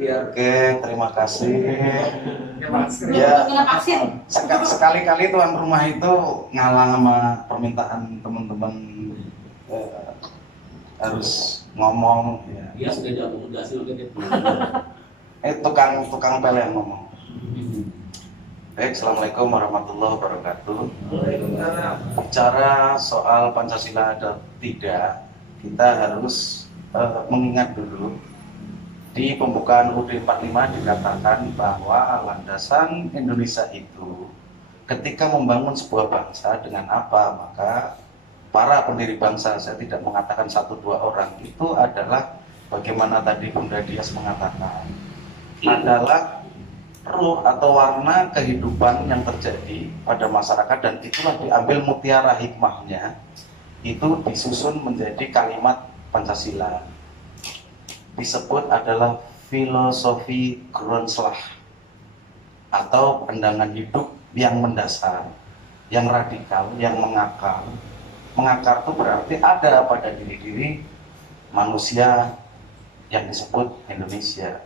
biar. Oke, terima kasih. Ya, sekali-kali tuan rumah itu ngalah sama permintaan teman-teman, harus ngomong. Ya. Dia sudah diakomodasi oleh itu. Tukang pel yang ngomong. Baik, assalamualaikum warahmatullahi wabarakatuh. Bicara soal Pancasila atau tidak, kita harus mengingat dulu di pembukaan UUD 45 dikatakan bahwa landasan Indonesia itu ketika membangun sebuah bangsa dengan apa, maka para pendiri bangsa, saya tidak mengatakan 1-2 orang, itu adalah bagaimana tadi Bunda Dias mengatakan, adalah ruh atau warna kehidupan yang terjadi pada masyarakat, dan itulah diambil mutiara hikmahnya, itu disusun menjadi kalimat Pancasila. Disebut adalah filosofi Grundslag atau pandangan hidup yang mendasar, yang radikal, yang mengakar. Mengakar itu berarti ada pada diri-diri manusia yang disebut Indonesia.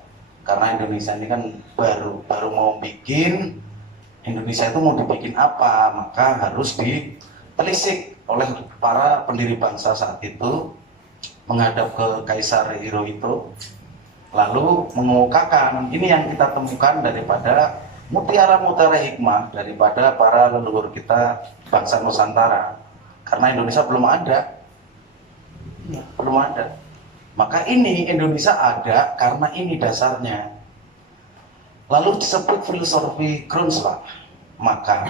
Karena Indonesia ini kan baru mau bikin, Indonesia itu mau dibikin apa, maka harus ditelisik oleh para pendiri bangsa saat itu, menghadap ke Kaisar Hirohito, lalu mengemukakan ini yang kita temukan daripada mutiara-mutiara hikmah daripada para leluhur kita bangsa Nusantara. Karena Indonesia belum ada, belum ada. Maka ini Indonesia ada karena ini dasarnya. Lalu disebut filosofi Grundslag. Maka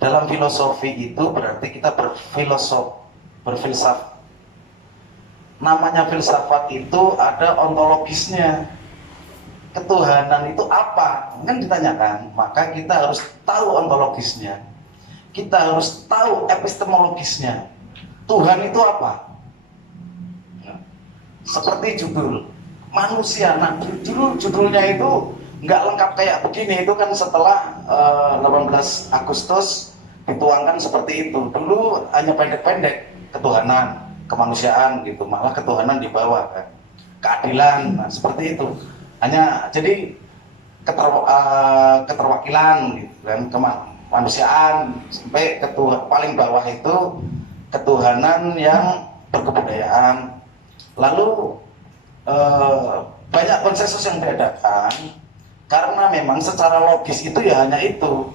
dalam filosofi itu berarti kita berfilsafat. Namanya filsafat itu ada ontologisnya. Ketuhanan itu apa? Kan ditanyakan. Maka kita harus tahu ontologisnya. Kita harus tahu epistemologisnya. Tuhan itu apa? Seperti judul manusia. Nah, judulnya itu nggak lengkap kayak begini. Itu kan setelah 18 Agustus dituangkan seperti itu. Dulu hanya pendek-pendek, ketuhanan, kemanusiaan gitu, malah ketuhanan di bawah kan, keadilan, nah, seperti itu. Hanya jadi keterwakilan gitu kan, kemanusiaan, sampai paling bawah itu ketuhanan yang berkebudayaan. Lalu banyak konsensus yang diadakan karena memang secara logis itu ya hanya itu,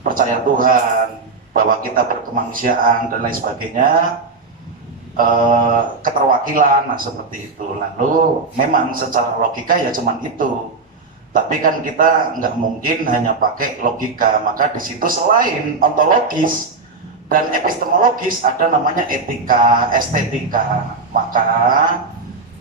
percaya Tuhan, bahwa kita berkemanusiaan dan lain sebagainya, keterwakilan, nah seperti itu. Lalu memang secara logika ya cuman itu, tapi kan kita nggak mungkin hanya pakai logika, maka di situ selain ontologis dan epistemologis ada namanya etika, estetika. Maka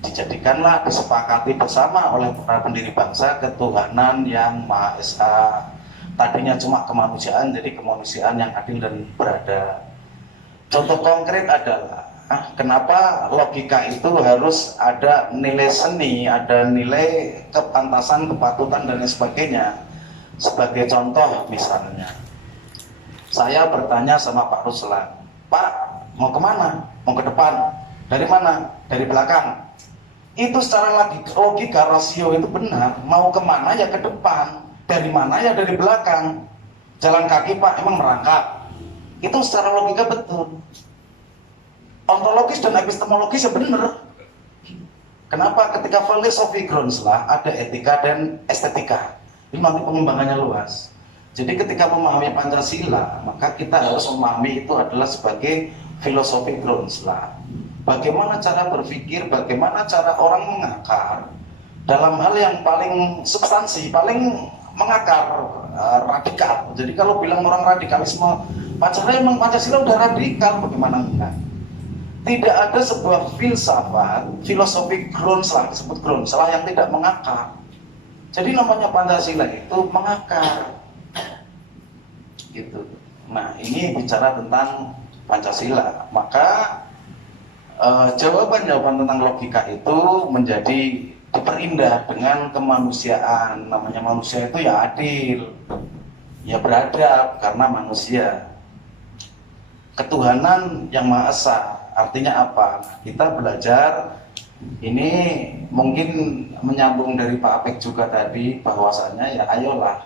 dijadikanlah, disepakati bersama oleh para pendiri bangsa ketuhanan yang Maha Esa. Tadinya cuma kemanusiaan, jadi kemanusiaan yang adil dan beradab. Contoh konkret adalah kenapa logika itu harus ada nilai seni, ada nilai kepantasan, kepatutan dan lain sebagainya. Sebagai contoh misalnya, saya bertanya sama Pak Ruslan, Pak mau kemana? Mau ke depan? Dari mana? Dari belakang. Itu secara logika rasio itu benar. Mau kemana ya ke depan, dari mana ya dari belakang. Jalan kaki Pak, emang merangkak. Itu secara logika betul. Ontologis dan epistemologis ya benar. Kenapa? Ketika filosofi Grundslag ada etika dan estetika. Ini nanti pengembangannya luas. Jadi ketika memahami Pancasila, maka kita harus memahami itu adalah sebagai filosofi Grundslag. Bagaimana cara berpikir, bagaimana cara orang mengakar dalam hal yang paling substansi, paling mengakar, radikal. Jadi kalau bilang orang radikalisme Pancasila, emang Pancasila udah radikal, bagaimana enggak? Tidak ada sebuah filsafat, filosofi Grundslag, disebut Grundslag yang tidak mengakar. Jadi namanya Pancasila itu mengakar. Gitu. Nah, ini bicara tentang Pancasila. Maka jawaban-jawaban tentang logika itu menjadi diperindah dengan kemanusiaan. Namanya manusia itu ya adil, ya beradab karena manusia. Ketuhanan yang Maha Esa, artinya apa? Kita belajar Ini mungkin menyambung dari Pak Apek juga tadi, bahwasannya ya ayolah,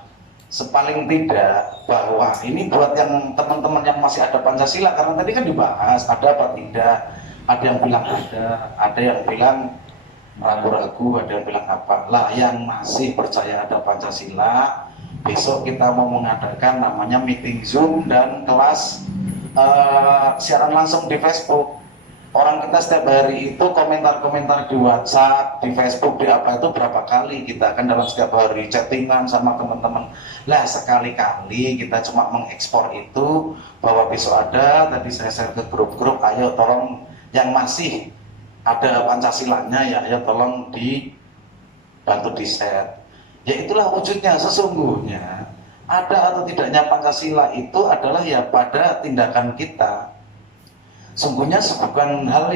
sepaling tidak bahwa ini buat yang teman-teman yang masih ada Pancasila, karena tadi kan dibahas ada apa tidak, ada yang bilang ada yang bilang ragu-ragu, ada yang bilang apa lah. Yang masih percaya ada Pancasila, besok kita mau mengadakan namanya meeting Zoom dan kelas siaran langsung di Facebook. Orang kita setiap hari itu komentar-komentar di WhatsApp, di Facebook, di apa itu berapa kali kita kan dalam setiap hari chattingan sama teman-teman. Lah sekali-kali kita cuma mengekspor itu bahwa besok ada, tadi saya share ke grup-grup, ayo tolong yang masih ada Pancasilanya ya ayo tolong dibantu di share. Ya itulah wujudnya sesungguhnya. Ada atau tidaknya Pancasila itu adalah ya pada tindakan kita. Sungguhnya bukan hal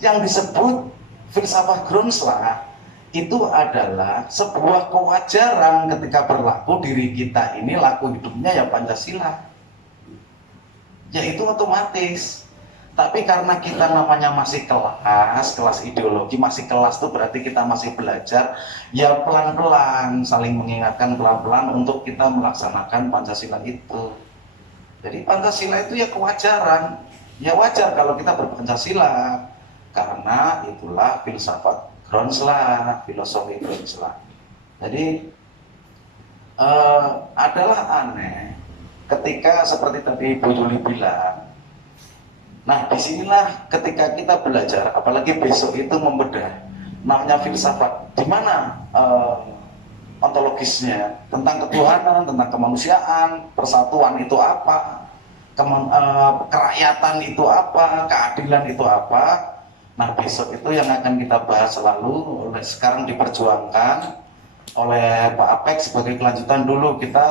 yang disebut filsafat Grundslag itu adalah sebuah kewajaran ketika berlaku diri kita ini laku hidupnya ya Pancasila. Ya itu otomatis. Tapi karena kita namanya masih kelas ideologi, masih kelas itu berarti kita masih belajar, ya pelan-pelan saling mengingatkan pelan-pelan untuk kita melaksanakan Pancasila itu. Jadi Pancasila itu ya kewajaran, ya wajar kalau kita berpancasila, karena itulah filsafat Grundslag, filosofi Grundslag. Jadi adalah aneh ketika seperti tadi Bu Yuli bilang. Nah disinilah ketika kita belajar, apalagi besok itu membedah namanya filsafat, di mana ontologisnya, tentang ketuhanan, tentang kemanusiaan, persatuan itu apa, kerakyatan itu apa, keadilan itu apa. Nah besok itu yang akan kita bahas selalu, sekarang diperjuangkan oleh Pak Apek sebagai kelanjutan. Dulu kita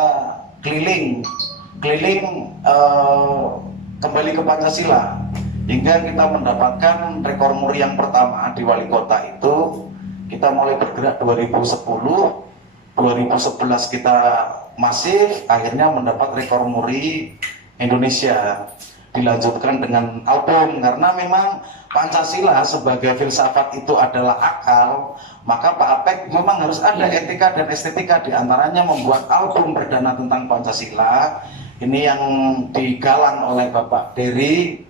keliling kembali ke Pancasila hingga kita mendapatkan rekor muri yang pertama di wali kota itu. Kita mulai bergerak 2010, 2011 kita masif, akhirnya mendapat rekor muri Indonesia, dilanjutkan dengan album. Karena memang Pancasila sebagai filsafat itu adalah akal, maka Pak Apek memang harus ada etika dan estetika, diantaranya membuat album perdana tentang Pancasila. Ini yang digalang oleh Bapak Dery.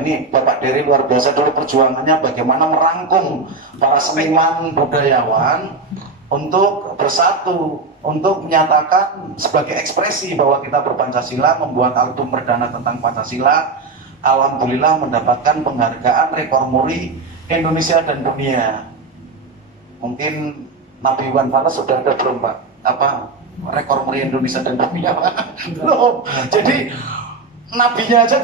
Ini Bapak Dery luar biasa dulu perjuangannya bagaimana merangkum para seniman budayawan untuk bersatu, untuk menyatakan sebagai ekspresi bahwa kita berpancasila, membuat album perdana tentang Pancasila. Alhamdulillah mendapatkan penghargaan rekor muri Indonesia dan dunia. Mungkin Nabi Iwan Fals sudah ada belum Pak? Apa rekor muri Indonesia dan dunia Pak? Belum. Jadi nabinya aja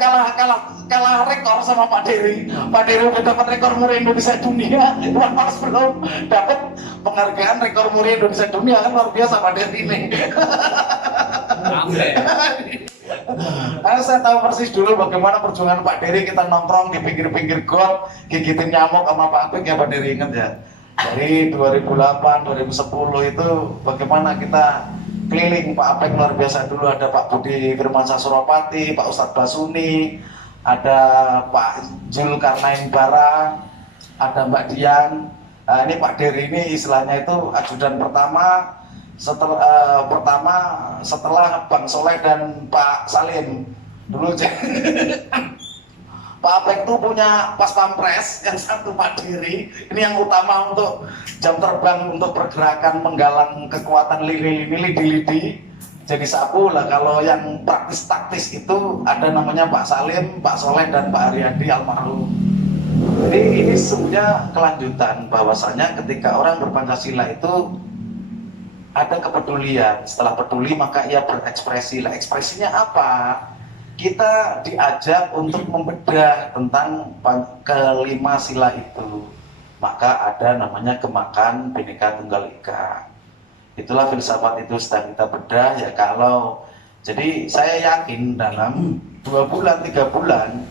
kalah rekor sama Pak Dery. Pak Dery udah dapat rekor muri Indonesia dunia, Iwan Fals belum dapat penghargaan rekor muri Indonesia dunia. Kan luar biasa Pak Dery ini. Saya tahu persis dulu bagaimana perjuangan Pak Dery. Kita nongkrong di pinggir-pinggir got, gigitin nyamuk sama Pak Apek ya Pak Dery, ingat ya? Dari 2008, 2010 itu bagaimana kita keliling. Pak Apek luar biasa dulu, ada Pak Budi Firmansyah Suropati, Pak Ustadz Basuni, ada Pak Zulkarnain Bara, ada Mbak Dian. Nah, ini Pak Dery ini istilahnya itu ajudan pertama setelah Bang Soleh dan Pak Salim dulu. Pak Apek itu punya pas pampres yang satu Pak Dery, ini yang utama untuk jam terbang, untuk pergerakan menggalang kekuatan lidi-lidi jadi sapu lah. Kalau yang praktis taktis itu ada namanya Pak Salim, Pak Soleh dan Pak Haryadi almarhum. Jadi ini sebenarnya kelanjutan bahwasanya ketika orang berpancasila itu ada kepedulian. Setelah peduli maka ia berekspresi. Lah ekspresinya apa? Kita diajak untuk membedah tentang kelima sila itu. Maka ada namanya Gemakan Bhinneka Tunggal Ika. Itulah filsafat itu sedang kita bedah ya. Kalau jadi saya yakin dalam 2 bulan 3 bulan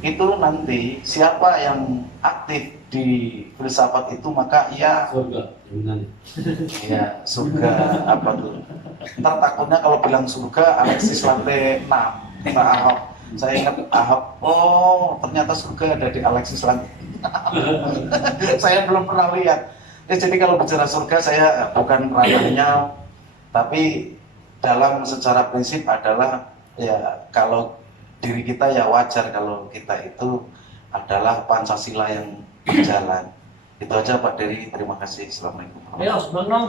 itu nanti siapa yang aktif di filsafat itu maka ia surga. Ya surga apa tuh? Ntar takutnya kalau bilang surga Alexis lantai 6 Pak Ahok. Saya ingat Ahok, oh ternyata surga ada di Alexis lantai. Saya belum pernah lihat. Ya, jadi kalau bicara surga saya bukan ranahnya, tapi dalam secara prinsip adalah ya kalau diri kita ya wajar kalau kita itu adalah Pancasila yang berjalan. Itu aja Pak Dery, terima kasih. Assalamualaikum. Ayo, Bang Nong.